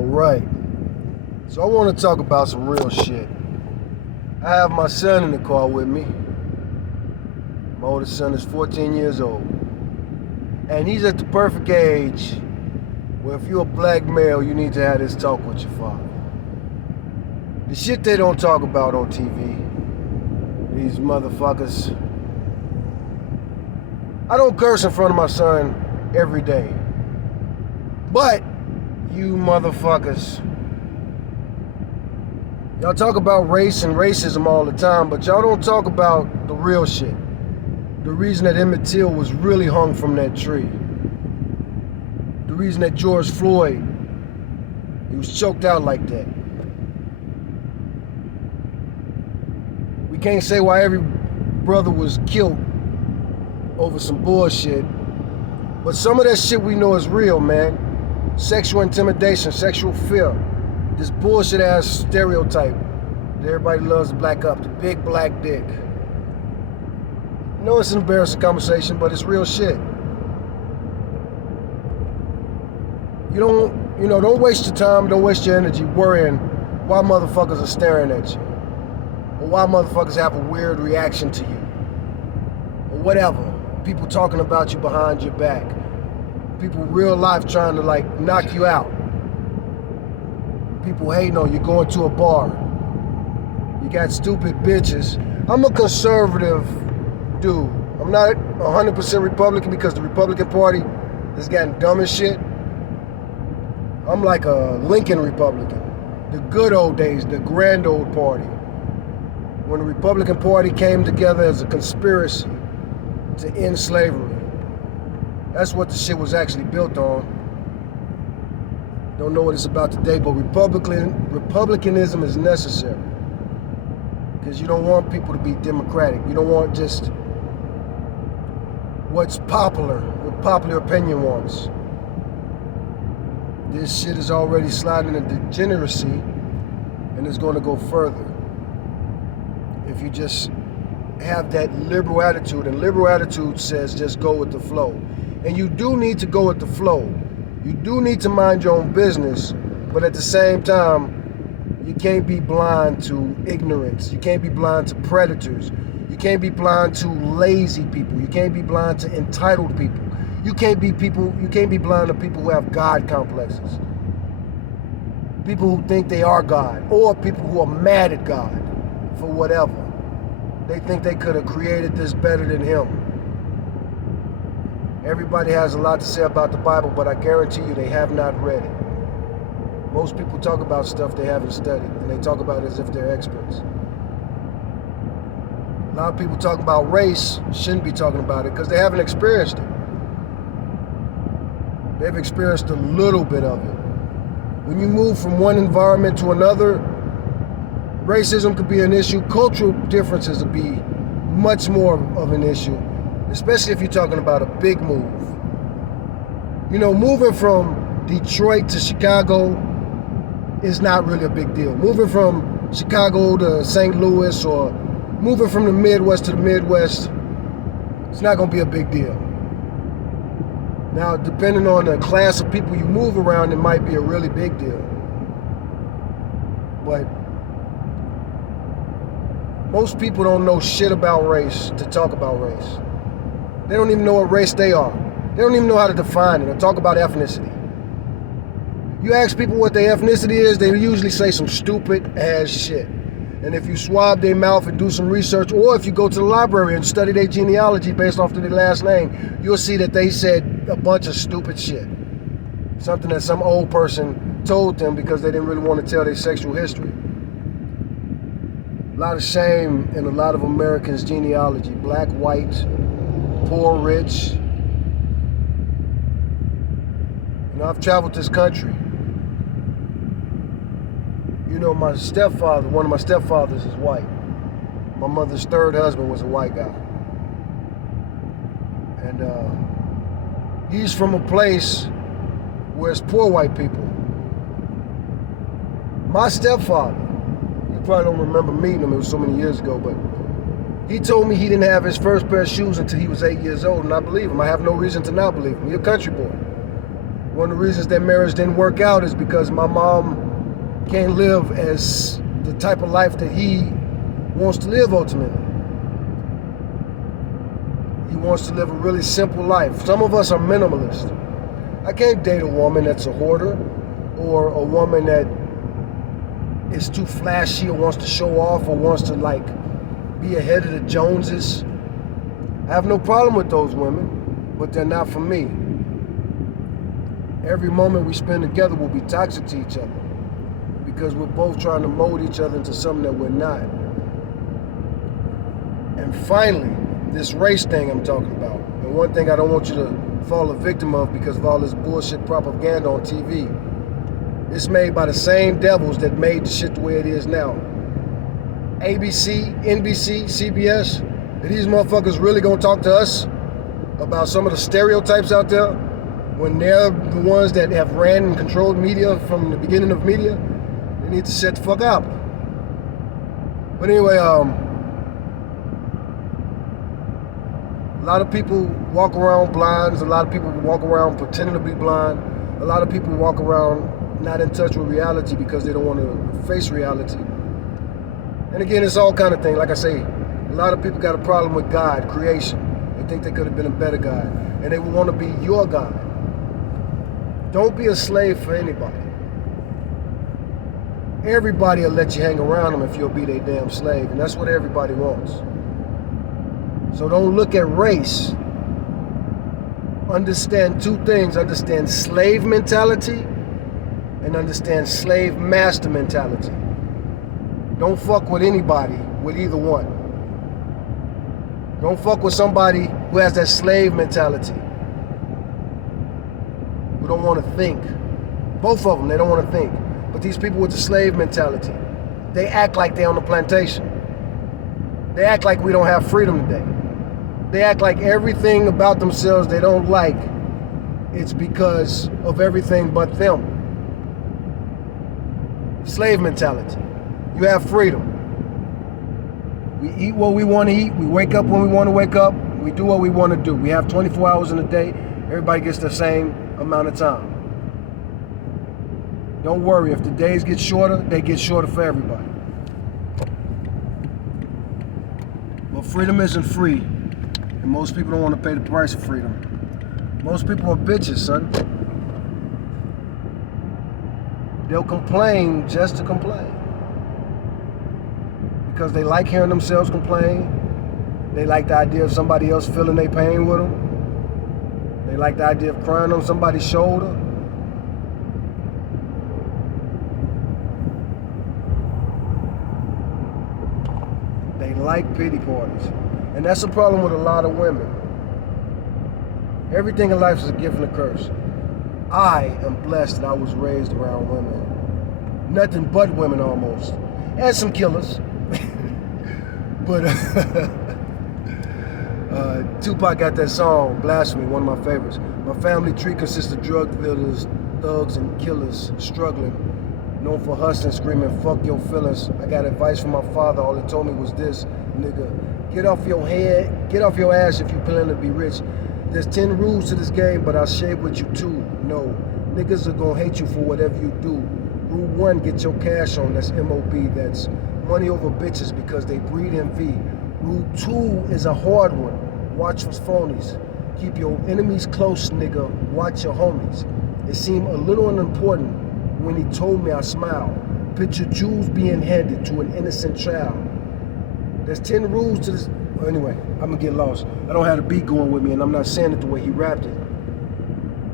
Alright, so I want to talk about some real shit. I have my son in the car with me. My oldest son is 14 years old. And he's at the perfect age where if you're a black male, you need to have this talk with your father. The shit they don't talk about on TV, these motherfuckers. I don't curse in front of my son every day. But you motherfuckers, y'all talk about race and racism all the time, but y'all don't talk about the real shit. The reason that Emmett Till was really hung from that tree. The reason that George Floyd, he was choked out like that. We can't say why every brother was killed over some bullshit, but some of that shit we know is real, man. Sexual intimidation, sexual fear, this bullshit ass stereotype that everybody loves to black up, the big black dick. No, it's an embarrassing conversation, but it's real shit. Don't waste your time, don't waste your energy worrying why motherfuckers are staring at you, or why motherfuckers have a weird reaction to you, or whatever. People talking about you behind your back. People real life trying to knock you out. People hating on you going to a bar. You got stupid bitches. I'm a conservative dude. I'm not 100% Republican because the Republican Party has gotten dumb as shit. I'm like a Lincoln Republican. The good old days, the grand old party. When the Republican Party came together as a conspiracy to end slavery. That's what the shit was actually built on. Don't know what it's about today, but Republicanism is necessary. Because you don't want people to be democratic. You don't want just what's popular, what popular opinion wants. This shit is already sliding into degeneracy, and it's going to go further. If you just have that liberal attitude, and liberal attitude says just go with the flow. And you do need to go with the flow. You do need to mind your own business, but at the same time, you can't be blind to ignorance. You can't be blind to predators. You can't be blind to lazy people. You can't be blind to entitled people. You can't be blind to people who have God complexes. People who think they are God, or people who are mad at God for whatever. They think they could have created this better than him. Everybody has a lot to say about the Bible, but I guarantee you they have not read it. Most people talk about stuff they haven't studied, and they talk about it as if they're experts. A lot of people talk about race, shouldn't be talking about it, because they haven't experienced it. They've experienced a little bit of it. When you move from one environment to another, racism could be an issue. Cultural differences would be much more of an issue, especially if you're talking about a big move. Moving from Detroit to Chicago is not really a big deal. Moving from Chicago to St. Louis, or moving from the Midwest to the Midwest, it's not going to be a big deal. Now, depending on the class of people you move around, it might be a really big deal. But most people don't know shit about race to talk about race. They don't even know what race they are. They don't even know how to define it or talk about ethnicity. You ask people what their ethnicity is, they usually say some stupid ass shit. And if you swab their mouth and do some research, or if you go to the library and study their genealogy based off of their last name, you'll see that they said a bunch of stupid shit. Something that some old person told them because they didn't really want to tell their sexual history. A lot of shame in a lot of Americans' genealogy. Black, white, poor, rich. I've traveled this country. My stepfather, one of my stepfathers is white. My mother's third husband was a white guy. And he's from a place where it's poor white people. My stepfather, you probably don't remember meeting him, it was so many years ago, but he told me he didn't have his first pair of shoes until he was 8 years old, and I believe him. I have no reason to not believe him. He's a country boy. One of the reasons that marriage didn't work out is because my mom can't live as the type of life that he wants to live ultimately. He wants to live a really simple life. Some of us are minimalist. I can't date a woman that's a hoarder or a woman that is too flashy or wants to show off or wants to like be ahead of the Joneses. I have no problem with those women, but they're not for me. Every moment we spend together will be toxic to each other because we're both trying to mold each other into something that we're not. And finally, this race thing I'm talking about, and one thing I don't want you to fall a victim of because of all this bullshit propaganda on TV. It's made by the same devils that made the shit the way it is now. ABC, NBC, CBS, are these motherfuckers really gonna talk to us about some of the stereotypes out there when they're the ones that have ran and controlled media from the beginning of media? They need to shut the fuck up. But anyway, a lot of people walk around blind. A lot of people walk around pretending to be blind. A lot of people walk around not in touch with reality because they don't want to face reality. And again, it's all kind of thing. Like I say, a lot of people got a problem with God, creation. They think they could have been a better God. And they want to be your God. Don't be a slave for anybody. Everybody will let you hang around them if you'll be their damn slave. And that's what everybody wants. So don't look at race. Understand two things. Understand slave mentality and understand slave master mentality. Don't fuck with anybody with either one. Don't fuck with somebody who has that slave mentality, who don't want to think. Both of them, they don't want to think. But these people with the slave mentality, they act like they're on the plantation. They act like we don't have freedom today. They act like everything about themselves they don't like, it's because of everything but them. Slave mentality. You have freedom. We eat what we want to eat. We wake up when we want to wake up. We do what we want to do. We have 24 hours in a day. Everybody gets the same amount of time. Don't worry. If the days get shorter, they get shorter for everybody. But freedom isn't free. And most people don't want to pay the price of freedom. Most people are bitches, son. They'll complain just to complain. Because they like hearing themselves complain. They like the idea of somebody else feeling their pain with them. They like the idea of crying on somebody's shoulder. They like pity parties. And that's the problem with a lot of women. Everything in life is a gift and a curse. I am blessed that I was raised around women. Nothing but women almost. And some killers. But Tupac got that song, Blasphemy, one of my favorites. My family tree consists of drug dealers, thugs, and killers struggling. Known for hustling, screaming, fuck your feelings. I got advice from my father. All he told me was this, nigga. Get off your head, get off your ass if you plan to be rich. There's 10 rules to this game, but I'll share with you too. No, niggas are gonna hate you for whatever you do. Rule 1, get your cash on, that's MOB, that's money over bitches because they breed envy. Rule 2 is a hard one, watch for phonies. Keep your enemies close, nigga, watch your homies. It seemed a little unimportant when he told me I smiled. Picture jewels being handed to an innocent child. There's 10 rules to this. Anyway, I'm gonna get lost. I don't have the beat going with me and I'm not saying it the way he rapped it.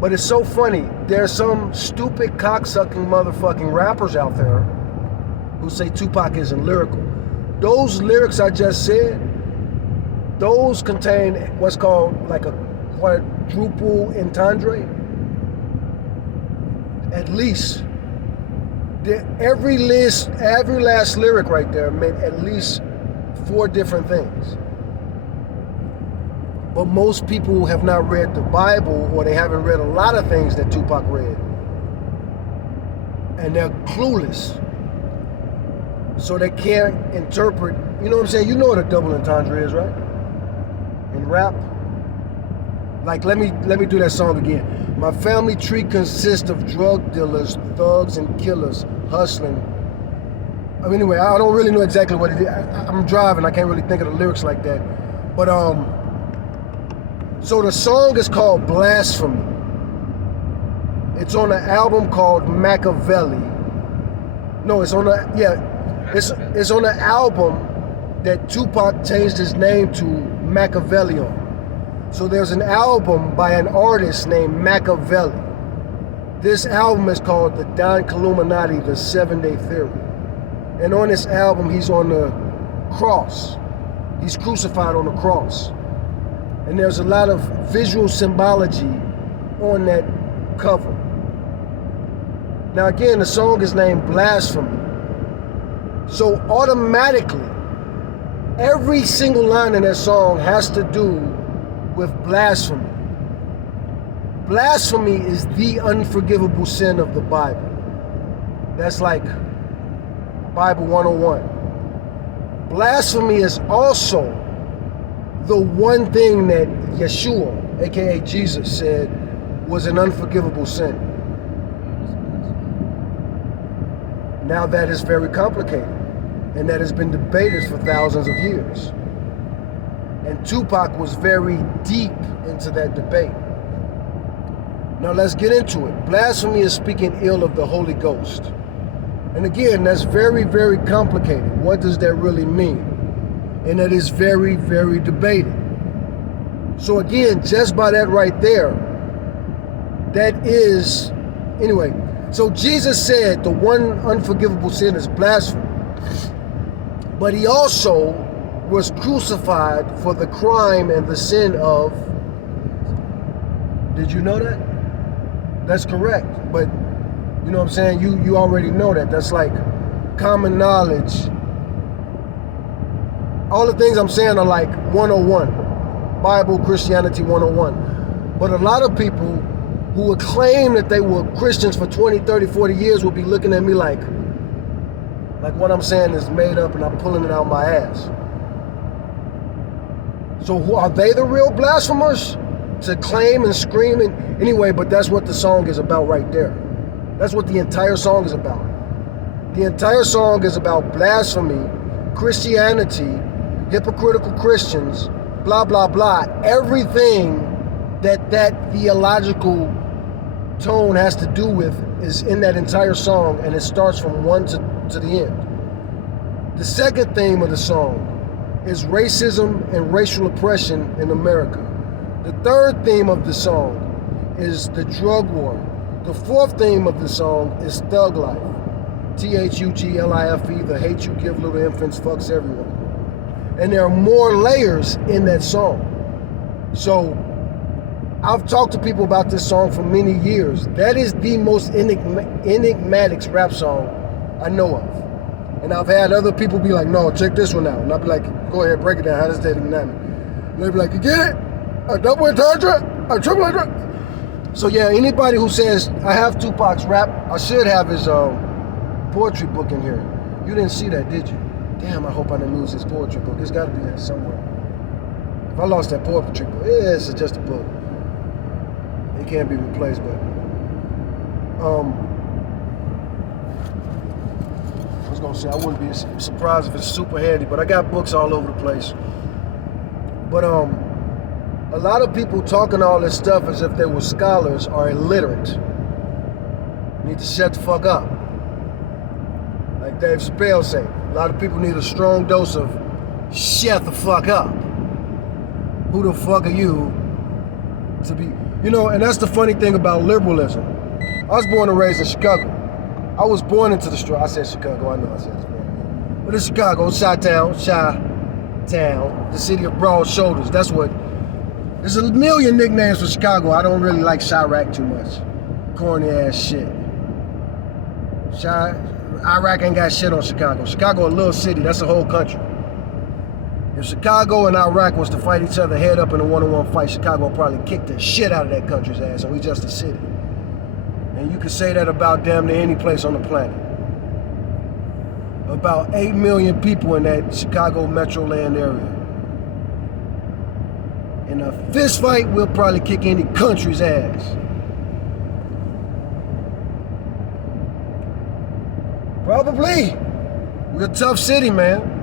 But it's so funny. There's some stupid cocksucking motherfucking rappers out there who say Tupac isn't lyrical. Those lyrics I just said, those contain what's called like a quadruple entendre. At least. Every last lyric right there meant at least 4 different things. But most people have not read the Bible, or they haven't read a lot of things that Tupac read. And they're clueless. So they can't interpret, you know what I'm saying? You know what a double entendre is, right? In rap. Like, let me do that song again. My family tree consists of drug dealers, thugs, and killers hustling. Anyway, I don't really know exactly what it is. I'm driving. I can't really think of the lyrics like that. But so the song is called Blasphemy. It's on an album called Machiavelli. No, it's on it's on an album that Tupac changed his name to Machiavelli on. So there's an album by an artist named Machiavelli. This album is called The Don Killuminati, The 7-Day Theory. And on this album, he's on the cross. He's crucified on the cross. And there's a lot of visual symbology on that cover. Now again, the song is named Blasphemy. So automatically, every single line in that song has to do with blasphemy. Blasphemy is the unforgivable sin of the Bible. That's like Bible 101. Blasphemy is also the one thing that Yeshua, aka Jesus, said was an unforgivable sin. Now that is very complicated, and that has been debated for thousands of years. And Tupac was very deep into that debate. Now let's get into it. Blasphemy is speaking ill of the Holy Ghost. And again, that's very, very complicated. What does that really mean? And that is very, very debated. So again, just by that right there, that is, anyway, so Jesus said the one unforgivable sin is blasphemy. But he also was crucified for the crime and the sin of, did you know that? That's correct. But you know what I'm saying? You already know that. That's like common knowledge. All the things I'm saying are like 101. Bible, Christianity 101. But a lot of people who would claim that they were Christians for 20, 30, 40 years would be looking at me like what I'm saying is made up and I'm pulling it out my ass. So who are they, the real blasphemers? To claim and scream and anyway, but that's what the song is about right there. That's what the entire song is about. The entire song is about blasphemy, Christianity, hypocritical Christians, blah, blah, blah. Everything that theological tone has to do with is in that entire song, and it starts from one to the end. The second theme of the song is racism and racial oppression in America. The third theme of the song is the drug war. The fourth theme of the song is thug life. THUGLIFE, the hate you give little infants fucks everyone. And there are more layers in that song. So I've talked to people about this song for many years. That is the most enigmatic rap song I know of. And I've had other people be like, no, check this one out. And I'll be like, go ahead, break it down. How does that enigmatic? And they'll be like, you get it? A double entendre? A triple entendre? So yeah, anybody who says I have Tupac's rap, I should have his poetry book in here. You didn't see that, did you? Damn, I hope I didn't lose his poetry book. It's got to be there somewhere. If I lost that poetry book, it's just a book. It can't be replaced, but I was gonna say I wouldn't be surprised if it's super handy, but I got books all over the place. But a lot of people talking all this stuff as if they were scholars are illiterate. You need to shut the fuck up. Like Dave Chappelle said, a lot of people need a strong dose of shut the fuck up. Who the fuck are you to be, you know, and that's the funny thing about liberalism. I was born and raised in Chicago. I was born into the struggle. I said Chicago, I know I said it. But it's Chicago, Chi-Town, the city of broad shoulders. That's what, there's a million nicknames for Chicago. I don't really like Chirac too much. Corny ass shit. Iraq ain't got shit on Chicago. Chicago a little city, that's a whole country. If Chicago and Iraq was to fight each other head up in a one-on-one fight, Chicago would probably kick the shit out of that country's ass, and we just a city. And you can say that about damn near any place on the planet. About 8 million people in that Chicago Metroland area. In a fist fight, we'll probably kick any country's ass. Probably. We're a tough city, man.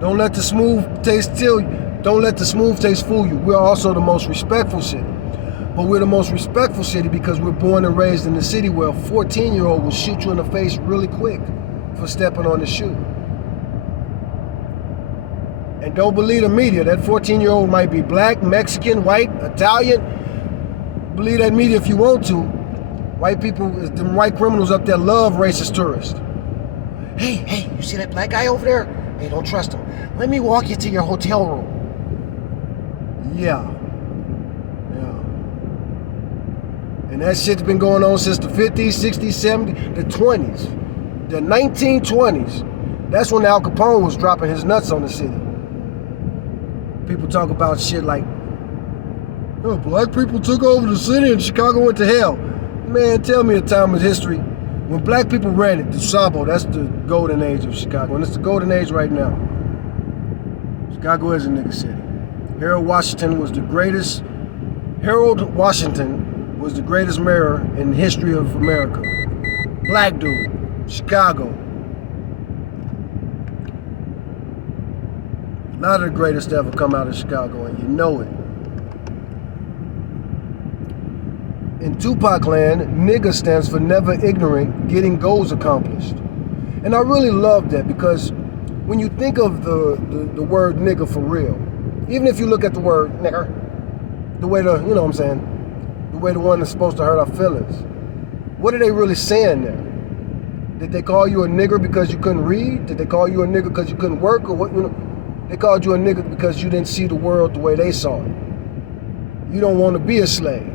Don't let the smooth taste fool you. We're also the most respectful city. But we're the most respectful city because we're born and raised in the city where a 14-year-old will shoot you in the face really quick for stepping on the shoe. And don't believe the media. That 14-year-old might be black, Mexican, white, Italian. Believe that media if you want to. White people, them white criminals up there love racist tourists. Hey, you see that black guy over there? Hey, don't trust him. Let me walk you to your hotel room. Yeah. And that shit's been going on since the 50s, 60s, 70s, the 20s. The 1920s. That's when Al Capone was dropping his nuts on the city. People talk about shit like, oh, black people took over the city and Chicago went to hell. Man, tell me a time in history when black people ran it, the Sabo, that's the golden age of Chicago. And it's the golden age right now. Chicago is a nigga city. Harold Washington was the greatest mayor in the history of America. Black dude, Chicago. Not the greatest to ever come out of Chicago, and you know it. In Tupac land, nigga stands for never ignorant, getting goals accomplished. And I really love that because when you think of the word nigga for real, even if you look at the word nigger, the way the one that's supposed to hurt our feelings, what are they really saying there? Did they call you a nigger because you couldn't read? Did they call you a nigger because you couldn't work? Or what? They called you a nigger because you didn't see the world the way they saw it. You don't want to be a slave.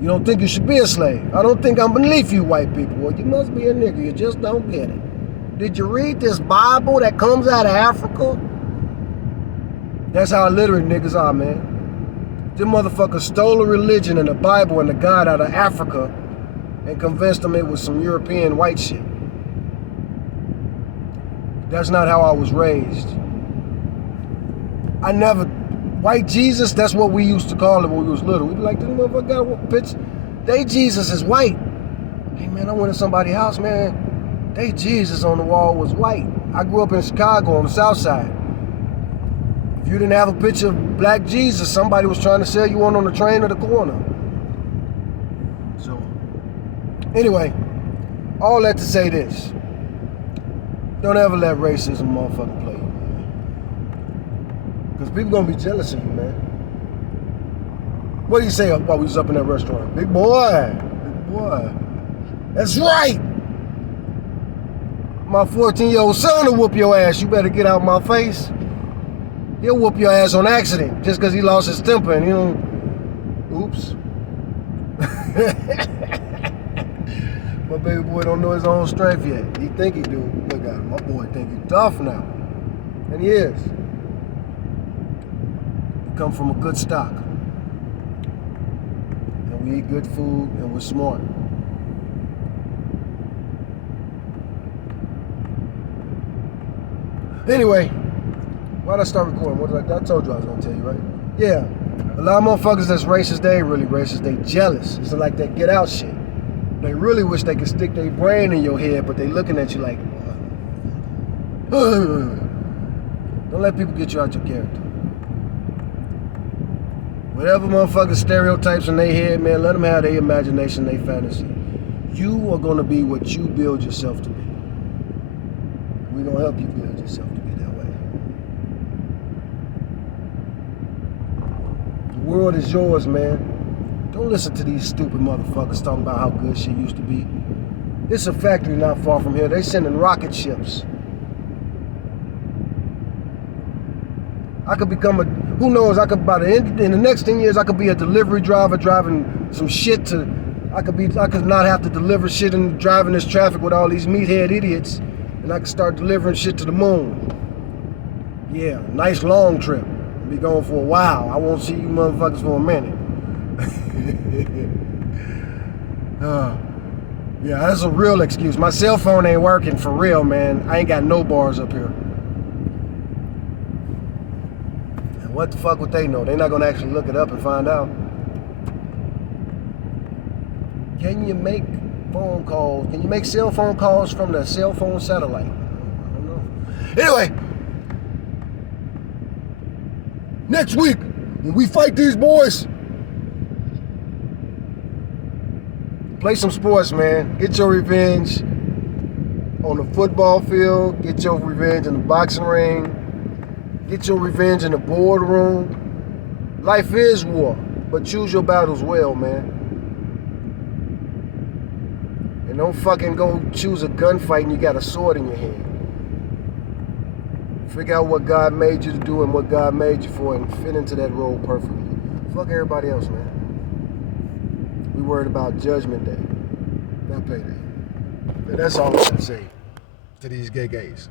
You don't think you should be a slave. I don't think I'm beneath you white people. Well, you must be a nigger. You just don't get it. Did you read this Bible that comes out of Africa? That's how illiterate niggas are, man. Them motherfuckers stole a religion and a Bible and a God out of Africa and convinced them it was some European white shit. That's not how I was raised. White Jesus, that's what we used to call him when we was little. We'd be like, this motherfucker got a bitch. They Jesus is white. Hey man, I went to somebody's house, man. They Jesus on the wall was white. I grew up in Chicago on the south side. If you didn't have a picture of black Jesus, somebody was trying to sell you one on the train or the corner. So, anyway, all that to say this. Don't ever let racism motherfucking play you, man. Because people gonna be jealous of you, man. What do you say while we was up in that restaurant? Big boy. That's right. My 14-year-old son will whoop your ass. You better get out my face. He'll whoop your ass on accident just because he lost his temper and oops. My baby boy don't know his own strength yet. He think he do. Look at him. My boy think he's tough now. And he is. He come from a good stock. And we eat good food and we're smart. Anyway, why'd I start recording? What did I told you I was gonna tell you, right? Yeah. A lot of motherfuckers that's racist, they ain't really racist. They jealous. It's like that get out shit. They really wish they could stick their brain in your head, but they looking at you like, don't let people get you out your character. Whatever motherfucking stereotypes in their head, man, let them have their imagination, their fantasy. You are gonna be what you build yourself to be. We're gonna help you build yourself to be that way. The world is yours, man. Don't listen to these stupid motherfuckers talking about how good shit used to be. It's a factory not far from here. They sending rocket ships. I could become who knows, in the next 10 years, I could be a delivery driver driving some shit I could not have to deliver shit and driving this traffic with all these meathead idiots, and I could start delivering shit to the moon. Yeah, nice long trip. Be going for a while. I won't see you motherfuckers for a minute. Yeah, that's a real excuse. My cell phone ain't working for real, man. I ain't got no bars up here. What the fuck would they know? They're not gonna actually look it up and find out. Can you make phone calls? Can you make cell phone calls from the cell phone satellite? I don't know. Anyway, next week when we fight these boys, play some sports, man. Get your revenge on the football field. Get your revenge in the boxing ring. Get your revenge in the boardroom. Life is war, but choose your battles well, man. And don't fucking go choose a gunfight and you got a sword in your hand. Figure out what God made you to do and what God made you for and fit into that role perfectly. Fuck everybody else, man. We worried about Judgment Day, not payday. And that's all I can say to these gay gays.